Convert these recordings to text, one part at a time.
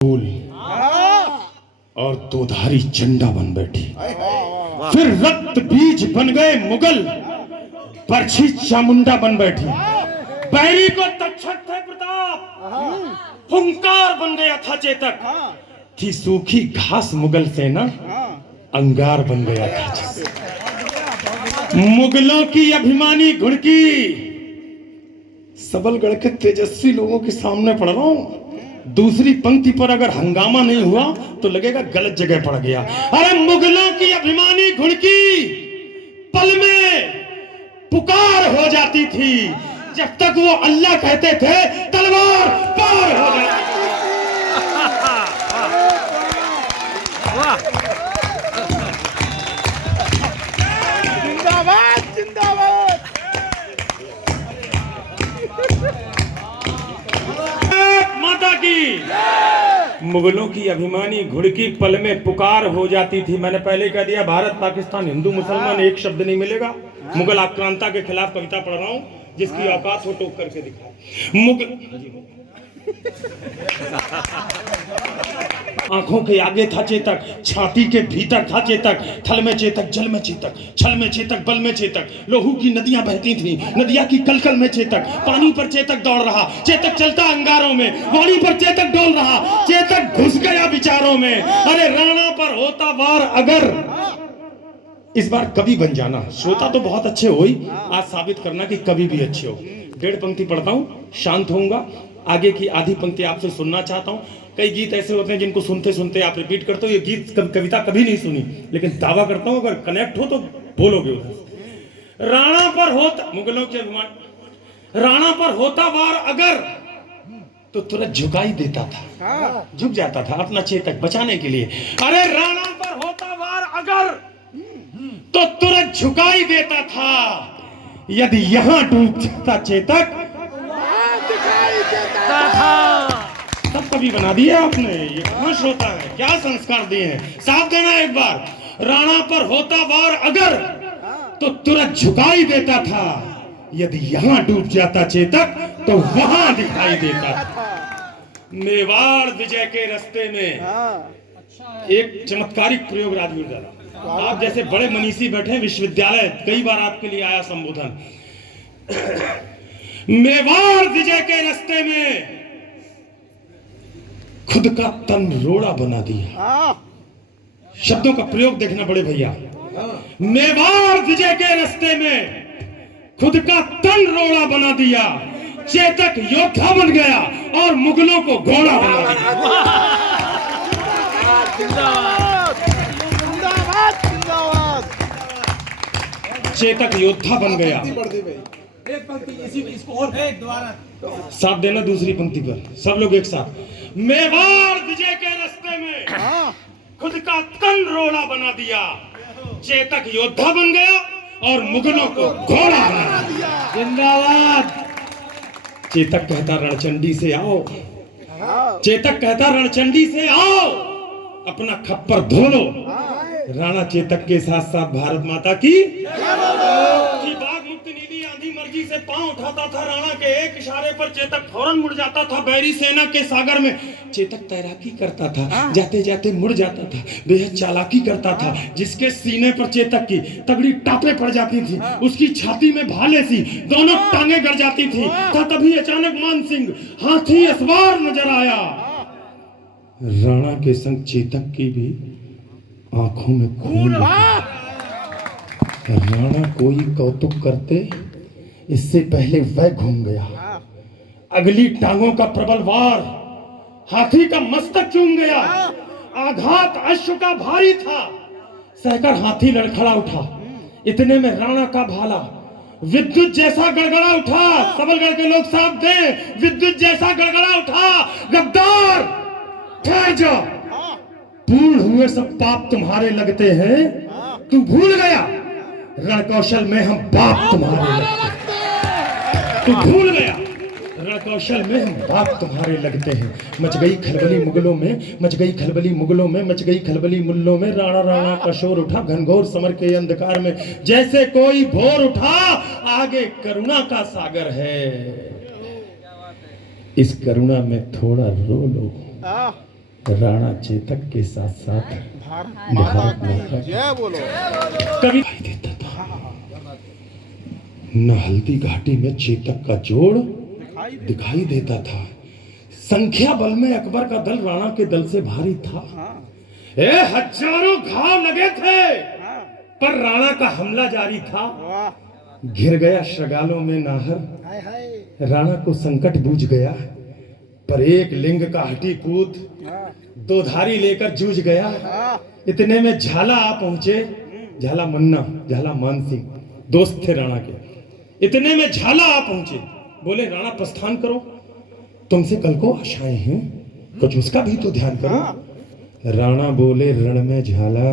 फूल और दोधारी झंडा बन बैठी। फिर रक्त बीज बन गए मुगल, बरछी चामुंडा बन बैठी। बैरी को तक्षक थे प्रताप, हुंकार बन गया था चेतक। थी सूखी घास मुगल सेना, अंगार बन गया था। मुगलों की अभिमानी घुड़की सबलगढ़ के तेजस्वी लोगों के सामने पढ़ रहा हूं। दूसरी पंक्ति पर अगर हंगामा नहीं हुआ तो लगेगा गलत जगह पड़ गया। अरे मुगलों की अभिमानी घुड़की पल में पुकार हो जाती थी। जब तक वो अल्लाह कहते थे तलवार पार हो जाती थी। जिंदाबाद जिंदाबाद। माता की। मुगलों की अभिमानी घुड़की पल में पुकार हो जाती थी। मैंने पहले कह दिया भारत पाकिस्तान हिंदू मुसलमान एक शब्द नहीं मिलेगा। मुगल आक्रांता के खिलाफ कविता पढ़ रहा हूं, जिसकी औकात हो टोक करके दिखा। मुगल आंखों के आगे था चेतक, छाती के भीतर था चेतक। थल में चेतक, जल में चेतक, छल में चेतक, बल में चेतक। लोहू की नदियां बहती थीं, नदियां की कलकल में चेतक। पानी पर चेतक दौड़ रहा, चेतक चलता अंगारों में। वाणी पर चेतक डोल रहा, चेतक घुस गया विचारों में। अरे राणा पर होता वार अगर, इस बार कवि बन जाना। श्रोता तो बहुत अच्छे हो ही, आज साबित करना कि कवि भी अच्छे हो। 1.5 पंक्ति पढ़ता हूं, शांत होऊंगा। आगे की आधी पंक्ति आपसे सुनना चाहता हूं। कई गीत ऐसे होते हैं जिनको सुनते सुनते आप रिपीट करते हो। ये गीत कविता कभी नहीं सुनी, लेकिन दावा करता हूं अगर कनेक्ट हो तो बोलोगे उधर। राणा पर होता, मुगलों के अभिमान, राणा पर होता वार अगर तो तुरंत झुकाई देता था, झुक जाता था अपना चेतक बचाने के लिए। अरे राणा पर होता वार अगर तो तुरंत झुकाई देता था। यदि यहां डूब जाता चेतक सब कभी बना दिया आपने। ये खुश होता है, क्या संस्कार दिए हैं। साफ देना एक बार। राणा पर होता वार अगर तो तुरंत झुकाई देता था। यदि यहां डूब जाता चेतक तो वहां दिखाई देता था। मेवाड़ विजय के रास्ते में एक चमत्कारिक प्रयोग राजवीर दादा। आप जैसे बड़े मनीषी बैठे विश्वविद्यालय, कई बार आपके लिए आया संबोधन। मेवाड़ विजय के रास्ते में खुद का तन रोड़ा बना दिया। शब्दों का प्रयोग देखना बड़े भैया। मेवाड़ विजय के रास्ते में खुद का तन रोड़ा बना दिया। चेतक योद्धा बन गया और मुगलों को घोड़ा बना दिया। चेतक योद्धा बन गया। एक पंक्ति इसको और एक दोबारा साथ देना दूसरी पंक्ति पर, सब लोग एक साथ। मेवाड़ विजय के रास्ते में खुद का तन रोड़ा बना दिया। चेतक योद्धा बन गया और मुगलों को घोड़ा बना दिया। जिंदाबाद। चेतक कहता रणचंडी से आओ, चेतक कहता रणचंडी से आओ, अपना खप्पर धो लो। राणा चेतक के साथ साथ भारत माता की बाघ मुक्त नीली आंधी मर्जी से पांव उठाता था। राणा के एक इशारे पर चेतक फौरन मुड़ जाता था। बैरी सेना के सागर में चेतक तैराकी करता था, जाते जाते मुड़ जाता था। बेहद चालाकी करता था। जिसके सीने पर चेतक की तगड़ी टापे पड़ जाती थी, उसकी छाती में भाले सी दोनों टांगे गड़ जाती थी। तभी अचानक मान सिंह हाथी असवार नजर आया। राणा के संग चेतक की भी आंखों में खून। राणा कोई कौतुक करते इससे पहले वह घूम गया। अगली टांगों का प्रबल वार हाथी का मस्तक चूम गया। आघात अश्व का भारी था, सहकर हाथी लड़खड़ा उठा। इतने में राणा का भाला विद्युत जैसा गड़गड़ा उठा। सबलगढ़ के लोग साथ दें, विद्युत जैसा गड़गड़ा उठा। गद्दार ठहर जा, पूर्ण हुए सब पाप तुम्हारे लगते हैं। तू भूल गया रणकौशल में हम बाप तुम्हारे लगते हैं। तू भूल गया रणकौशल में हम बाप तुम्हारे लगते हैं। मच गई खलबली मुगलों में, मच गई खलबली मुगलों में, मच गई खलबली मुल्लों में। राणा राणा का शोर उठा घनघोर समर के अंधकार में। जैसे कोई भोर उठा, आगे करुणा का सागर है। इस करुणा में थोड़ा रो लो। राणा चेतक के साथ साथ भारत माता जय बोलो। कभी दिखाई देता था। न हल्दी घाटी में चेतक का जोड़ दिखाई देता था। संख्या बल में अकबर का दल राणा के दल से भारी था। हजारों घाव लगे थे, पर राणा का हमला जारी था। घिर गया श्रगालों में नाहर, राणा को संकट बूझ गया, पर एक लिंग का हटी कूद दो धारी लेकर जूझ गया। इतने में झाला आ पहुंचे, झाला मन्ना, झाला मान सिंह दोस्त थे राणा के। इतने में झाला आ पहुंचे, बोले राणा प्रस्थान करो, तुमसे कल को आशाएं हैं, कुछ उसका भी तो ध्यान करो। राणा बोले रण में झाला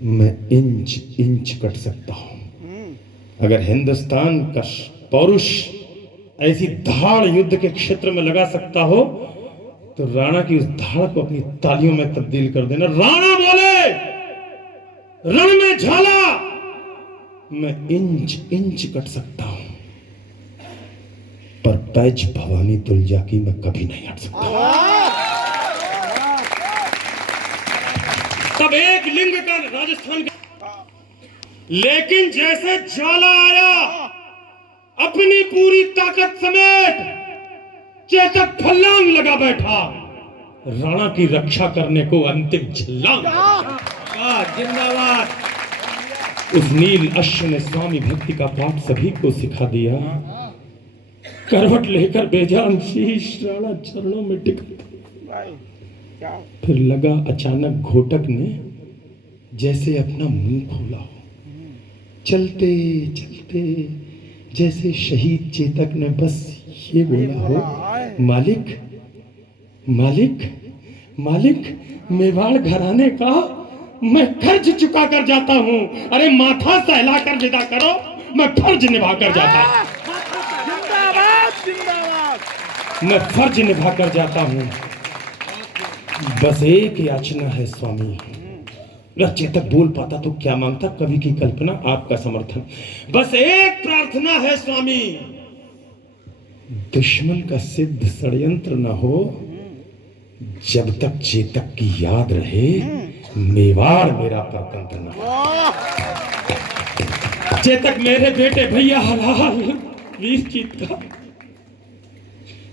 मैं इंच इंच कट सकता हूं। अगर हिंदुस्तान का पौरुष ऐसी धाड़ युद्ध के क्षेत्र में लगा सकता हो तो राणा की उस धाड़ को अपनी तालियों में तब्दील कर देना। राणा बोले रण में झाला मैं इंच इंच कट सकता हूं, पर पैज भवानी तुलजा की मैं कभी नहीं हट सकता। तब एक लिंग का राजस्थान का, लेकिन जैसे ज्वाला आया अपनी पूरी ताकत समेत चेतक फल्लांग लगा बैठा, राणा की रक्षा करने को अंतिम छलांग। जिंदाबाद। उस नील अश्व ने स्वामी भक्ति का पाठ सभी को सिखा दिया। करवट लेकर बेजान शीश राणा चरणों में टिका। फिर लगा अचानक घोटक ने जैसे अपना मुंह खोला हो। चलते चलते जैसे शहीद चेतक ने बस ये बोला हो, मालिक मालिक मालिक, मेवाड़ घराने का मैं कर्ज चुका कर जाता हूं। अरे माथा सहला कर विदा करो, मैं फर्ज निभा कर जाता हूं। मैं फर्ज निभा कर जाता हूं। बस एक याचना है स्वामी। चेतक बोल पाता तो क्या मांगता, कवि की कल्पना, आपका समर्थन। बस एक प्रार्थना है स्वामी, दुश्मन का सिद्ध षड्यंत्र न हो, जब तक चेतक की याद रहे मेवाड़ मेरा परतंत्र न हो। चेतक मेरे बेटे भैया हलाल वीर चीता,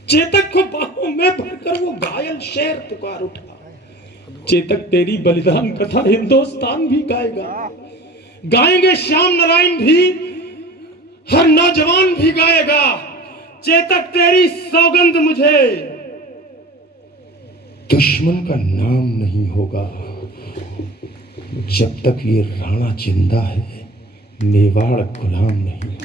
चेतक को बाहों में भरकर वो घायल शेर पुकार उठा। चेतक तेरी बलिदान कथा हिंदुस्तान भी गाएगा, गाएंगे श्याम नारायण भी, हर नौजवान भी गाएगा। चेतक तेरी सौगंध मुझे दुश्मन का नाम नहीं होगा, जब तक ये राणा जिंदा है मेवाड़ गुलाम नहीं।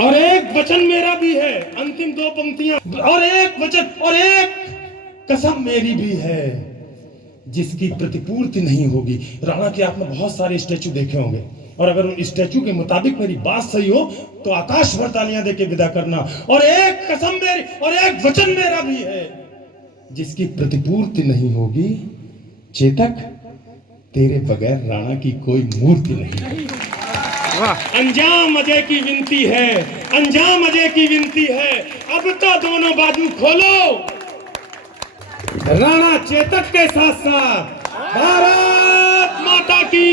और एक वचन मेरा भी है, अंतिम दो पंक्तियां, और एक वचन और एक कसम मेरी भी है, जिसकी प्रतिपूर्ति नहीं होगी। राणा के आपने बहुत सारे स्टैचू देखे होंगे, और अगर उन स्टैचू के मुताबिक मेरी बात सही हो तो आकाश भर तालियां देके विदा करना। और एक कसम मेरी और एक वचन मेरा भी है, जिसकी प्रतिपूर्ति नहीं होगी। चेतक तेरे बगैर राणा की कोई मूर्ति नहीं। अंजाम अजय की विनती है, अंजाम अजय की विनती है, अब तो दोनों बाजू खोलो। राणा चेतक के साथ साथ भारत माता की,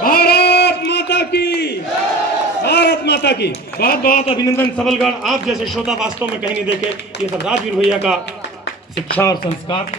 भारत माता की, भारत माता की। बहुत बहुत अभिनंदन सबलगढ़, आप जैसे श्रोता वास्तव में कहीं नहीं देखे। ये सब राजवीर भैया का शिक्षा और संस्कार।